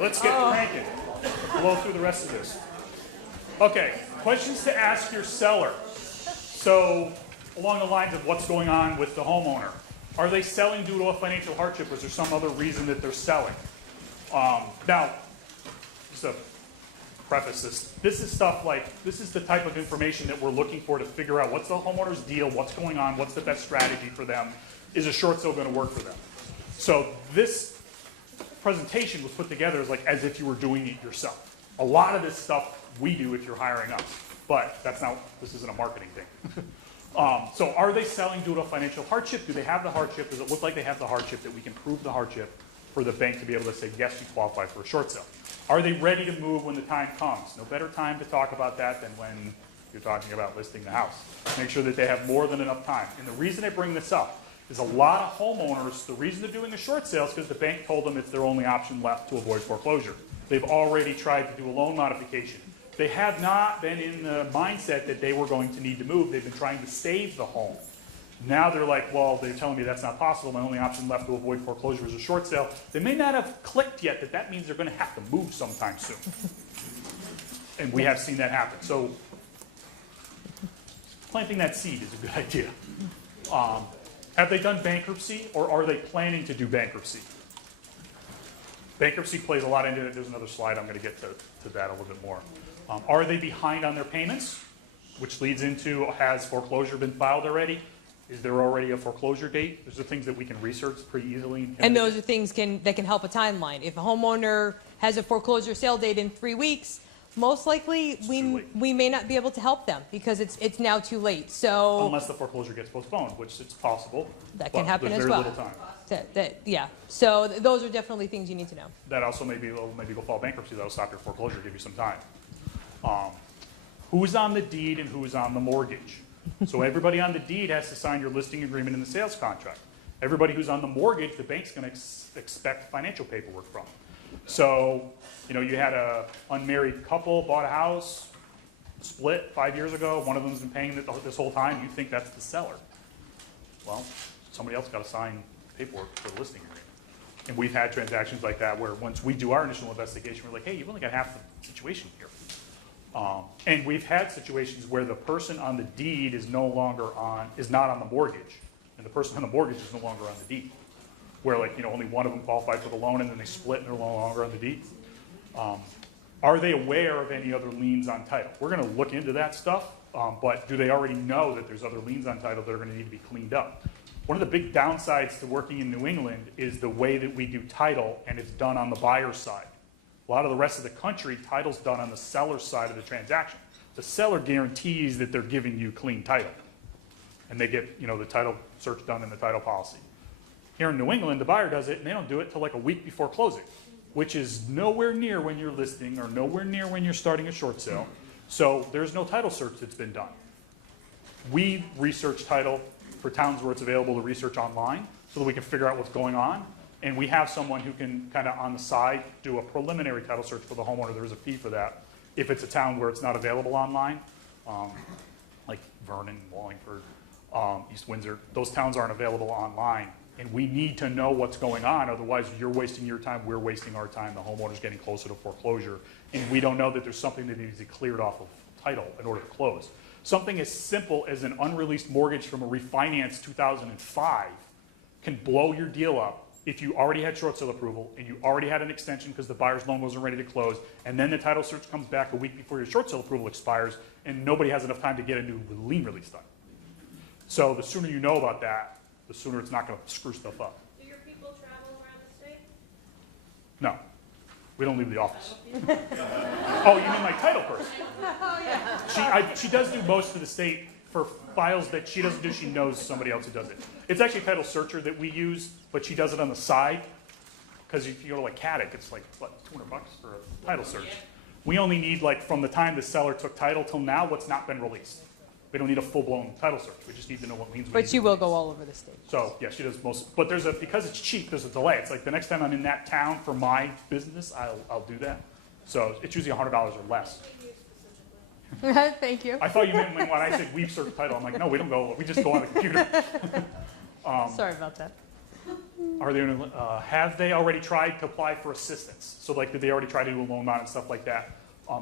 let's get cranking. Blow through the rest of this. Okay, questions to ask your seller. So, along the lines of what's going on with the homeowner. Are they selling due to a financial hardship, or is there some other reason that they're selling? Now, just to preface this, this is stuff like, this is the type of information that we're looking for to figure out what's the homeowner's deal, what's going on, what's the best strategy for them, is a short sale going to work for them? So this presentation was put together as if you were doing it yourself. A lot of this stuff we do if you're hiring us, but that's not, this isn't a marketing thing. So are they selling due to a financial hardship? Do they have the hardship? Does it look like they have the hardship, that we can prove the hardship for the bank to be able to say, yes, you qualify for a short sale? Are they ready to move when the time comes? No better time to talk about that than when you're talking about listing the house. Make sure that they have more than enough time. And the reason I bring this up is a lot of homeowners, the reason they're doing a short sale is because the bank told them it's their only option left to avoid foreclosure. They've already tried to do a loan modification. They have not been in the mindset that they were going to need to move. They've been trying to save the home. Now they're like, well, they're telling me that's not possible. My only option left to avoid foreclosure is a short sale. They may not have clicked yet that that means they're going to have to move sometime soon. And we have seen that happen. So planting that seed is a good idea. Have they done bankruptcy, or are they planning to do bankruptcy? Bankruptcy plays a lot into it. There's another slide. I'm going to get to that a little bit more. Are they behind on their payments? Which leads into, has foreclosure been filed already? Is there already a foreclosure date? Those are things that we can research pretty easily. And those are things that can help a timeline. If a homeowner has a foreclosure sale date in 3 weeks, most likely we may not be able to help them because it's now too late. So unless the foreclosure gets postponed, which it's possible. That can happen as well. There's very little time. Yeah. So those are definitely things you need to know. That also maybe go file bankruptcy. That'll stop your foreclosure, give you some time. Who's on the deed and who's on the mortgage? So everybody on the deed has to sign your listing agreement and the sales contract. Everybody who's on the mortgage, the bank's going to expect financial paperwork from. So, you had a unmarried couple, bought a house, split 5 years ago. One of them's been paying this whole time. You think that's the seller. Well, somebody else got to sign paperwork for the listing agreement. And we've had transactions like that where once we do our initial investigation, we're like, hey, you've only got half the situation here. And we've had situations where the person on the deed is not on the mortgage, and the person on the mortgage is no longer on the deed. Where only one of them qualified for the loan, and then they split and they're no longer on the deed. Are they aware of any other liens on title? We're going to look into that stuff, but do they already know that there's other liens on title that are going to need to be cleaned up? One of the big downsides to working in New England is the way that we do title, and it's done on the buyer's side. A lot of the rest of the country, title's done on the seller's side of the transaction. The seller guarantees that they're giving you clean title. And they get, the title search done in the title policy. Here in New England, the buyer does it, and they don't do it till a week before closing, which is nowhere near when you're listing or nowhere near when you're starting a short sale. So there's no title search that's been done. We research title for towns where it's available to research online so that we can figure out what's going on. And we have someone who can kind of on the side do a preliminary title search for the homeowner. There's a fee for that. If it's a town where it's not available online, like Vernon, Wallingford, East Windsor, those towns aren't available online. And we need to know what's going on. Otherwise, you're wasting your time, we're wasting our time, the homeowner's getting closer to foreclosure. And we don't know that there's something that needs to be cleared off of title in order to close. Something as simple as an unreleased mortgage from a refinance 2005 can blow your deal up if you already had short sale approval and you already had an extension because the buyer's loan wasn't ready to close, and then the title search comes back a week before your short sale approval expires, and nobody has enough time to get a new lien release done. So the sooner you know about that, the sooner it's not going to screw stuff up. Do your people travel around the state? No. We don't leave the office. Oh, you mean my title person? Oh, yeah. She does do most of the state for files that she doesn't do. She knows somebody else who does it. It's actually a title searcher that we use, but she does it on the side. Because if you go to Caddick, it's $200 for a title search. We only need from the time the seller took title till now what's not been released. We don't need a full-blown title search. We just need to know what liens we need. But you will go all over the state. So, yeah, she does most. But because it's cheap, there's a delay. It's the next time I'm in that town for my business, I'll do that. So it's usually $100 or less. Thank you. I thought you meant when I said we've searched title. I'm like, no, we don't go. We just go on the computer. Sorry about that. Have they already tried to apply for assistance? So like, did they already try to do a loan mod and stuff like that?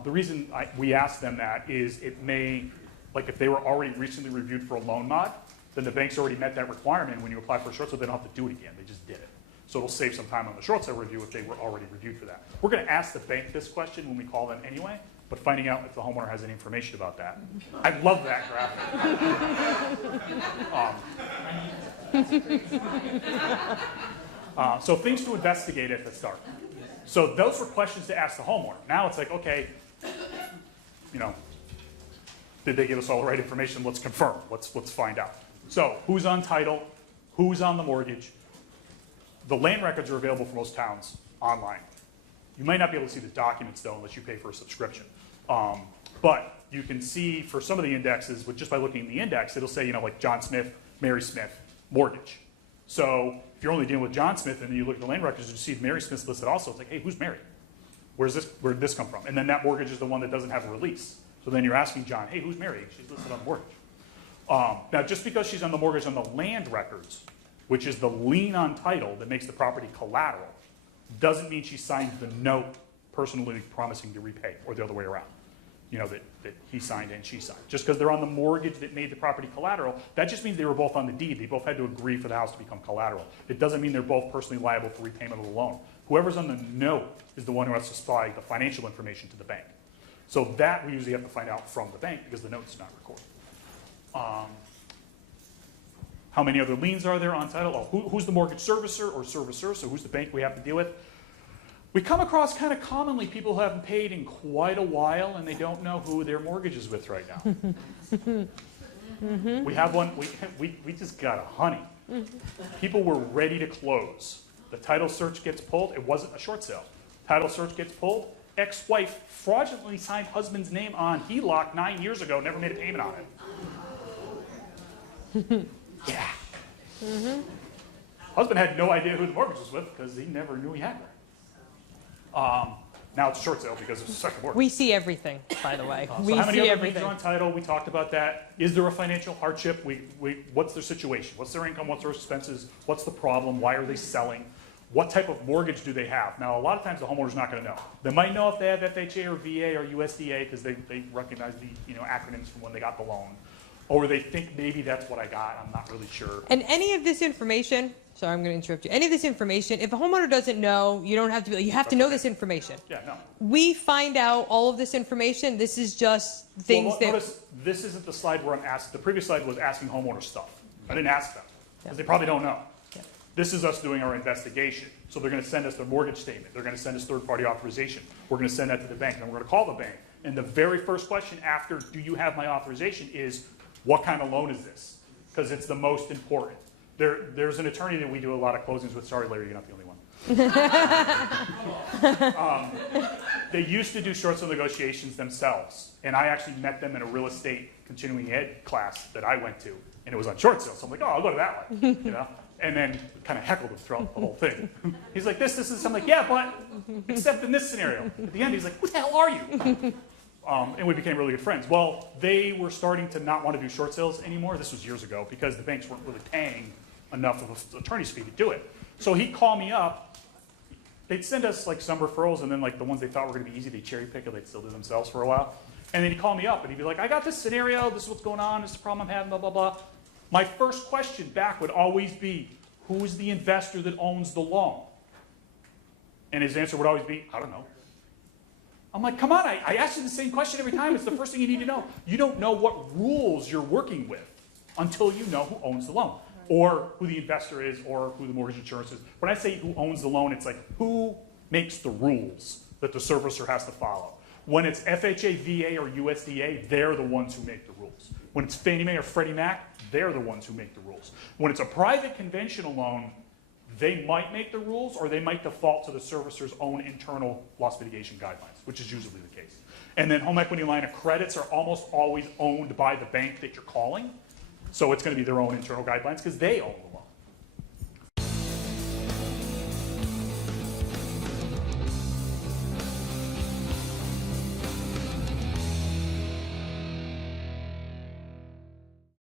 The reason we asked them that is it may, like if they were already recently reviewed for a loan mod, then the bank's already met that requirement. When you apply for a short sale, they don't have to do it again. They just did it. So it'll save some time on the short sale review if they were already reviewed for that. We're going to ask the bank this question when we call them anyway, but finding out if the homeowner has any information about that. I love that graphic. So things to investigate at the start. So those were questions to ask the homeowner. Now it's like, okay, you know, did they give us all the right information? Let's confirm. Let's find out. So who's on title? Who's on the mortgage? The land records are available for most towns online. You might not be able to see the documents though unless you pay for a subscription. But you can see for some of the indexes, just by looking at the index, it'll say, you know, like John Smith, Mary Smith, mortgage. So if you're only dealing with John Smith and then you look at the land records, you see Mary Smith's listed also. It's like, hey, who's Mary? Where did this come from? And then that mortgage is the one that doesn't have a release. So then you're asking John, hey, who's Mary? She's listed on the mortgage. Now, just because she's on the mortgage on the land records, which is the lien on title that makes the property collateral, doesn't mean she signed the note personally promising to repay, or the other way around. You know, that he signed and she signed. Just because they're on the mortgage that made the property collateral, that just means they were both on the deed. They both had to agree for the house to become collateral. It doesn't mean they're both personally liable for repayment of the loan. Whoever's on the note is the one who has to supply the financial information to the bank. So that we usually have to find out from the bank because the note's not recorded. How many other liens are there on title? Oh, who's the mortgage servicer or servicer? So who's the bank we have to deal with? We come across kind of commonly people who haven't paid in quite a while and they don't know who their mortgage is with right now. We have one, we just got a honey. People were ready to close. The title search gets pulled. It wasn't a short sale. Title search gets pulled. Ex-wife fraudulently signed husband's name on HELOC 9 years ago, never made a payment on it. Yeah. Husband had no idea who the mortgage was with because he never knew he had one. Now it's a short sale because it's a second mortgage. We see everything, by the way. So We how many see other everything. liens are on title? We talked about that. Is there a financial hardship? What's their situation? What's their income? What's their expenses? What's the problem? Why are they selling? What type of mortgage do they have? Now, a lot of times the homeowner's not going to know. They might know if they have FHA or VA or USDA because they recognize the acronyms from when they got the loan. Or they think maybe that's what I got. I'm not really sure. And any of this information, sorry, I'm going to interrupt you. Any of this information, if a homeowner doesn't know, you don't have to be, you have to know this information. Yeah, no. We find out all of this information. This is just things Well, that. notice this isn't the slide where I'm asking. The previous slide was asking homeowners stuff. I didn't ask them because they probably don't know. Yeah. This is us doing our investigation. So they're going to send us their mortgage statement. They're going to send us third-party authorization. We're going to send that to the bank, and we're going to call the bank. And the very first question after, do you have my authorization, is, what kind of loan is this? Because it's the most important. There's an attorney that we do a lot of closings with. Sorry, Larry, you're not the only one. They used to do short sale negotiations themselves. And I actually met them in a real estate continuing ed class that I went to. And it was on short sale. So I'm like, oh, I'll go to that one. You know? And then kind of heckled him throughout the whole thing. He's like, this. I'm like, yeah, but except in this scenario. At the end, he's like, who the hell are you? And we became really good friends. Well, they were starting to not want to do short sales anymore. This was years ago because the banks weren't really paying enough of an attorney's fee to do it. So he'd call me up. They'd send us like some referrals, and then like the ones they thought were going to be easy, they'd cherry pick, or they'd still do themselves for a while. And then he'd call me up, and he'd be like, I got this scenario. This is what's going on. This is the problem I'm having, blah, blah, blah. My first question back would always be, who is the investor that owns the loan? And his answer would always be, I don't know. I'm like, come on, I ask you the same question every time. It's the first thing you need to know. You don't know what rules you're working with until you know who owns the loan, or who the investor is, or who the mortgage insurance is. When I say who owns the loan, it's like who makes the rules that the servicer has to follow. When it's FHA, VA, or USDA, they're the ones who make the rules. When it's Fannie Mae or Freddie Mac, they're the ones who make the rules. When it's a private conventional loan, they might make the rules, or they might default to the servicer's own internal loss mitigation guidelines, which is usually the case. And then home equity line of credits are almost always owned by the bank that you're calling. So it's going to be their own internal guidelines because they own the